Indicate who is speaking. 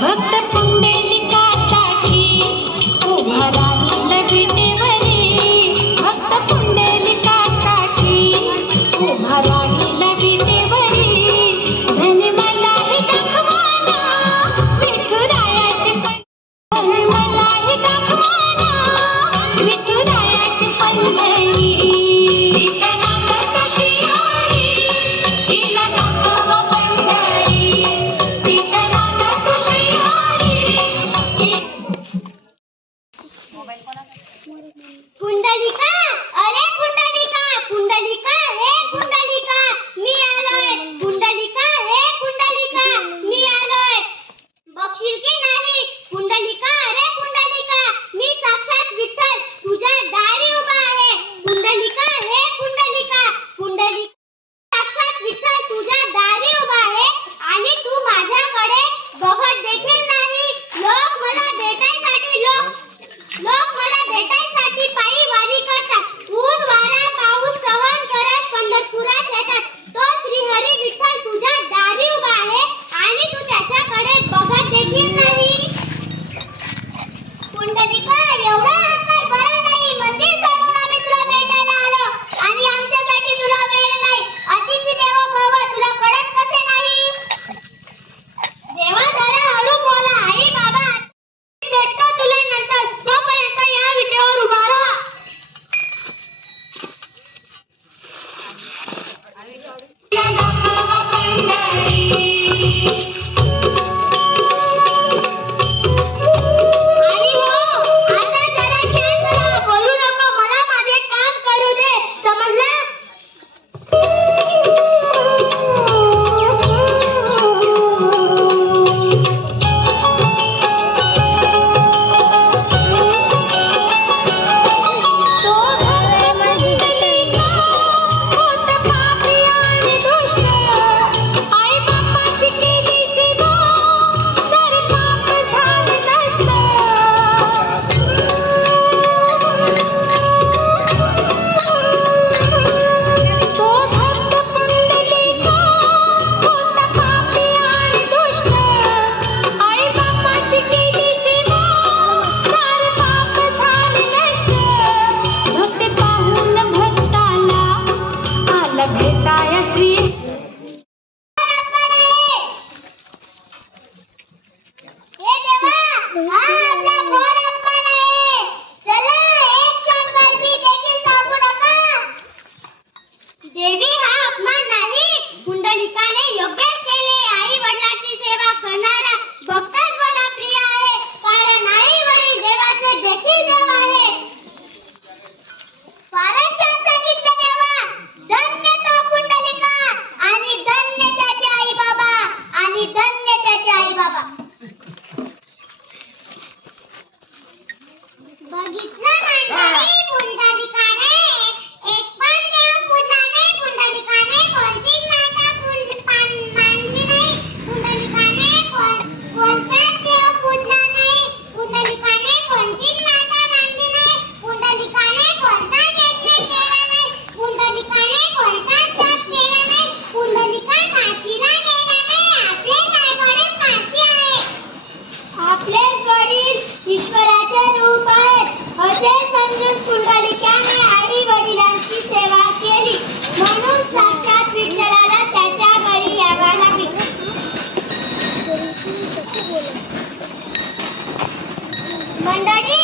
Speaker 1: ಭಕ್ತ
Speaker 2: पुंडलिका अरे पुंडलिका Ah. बघितलं मंडळी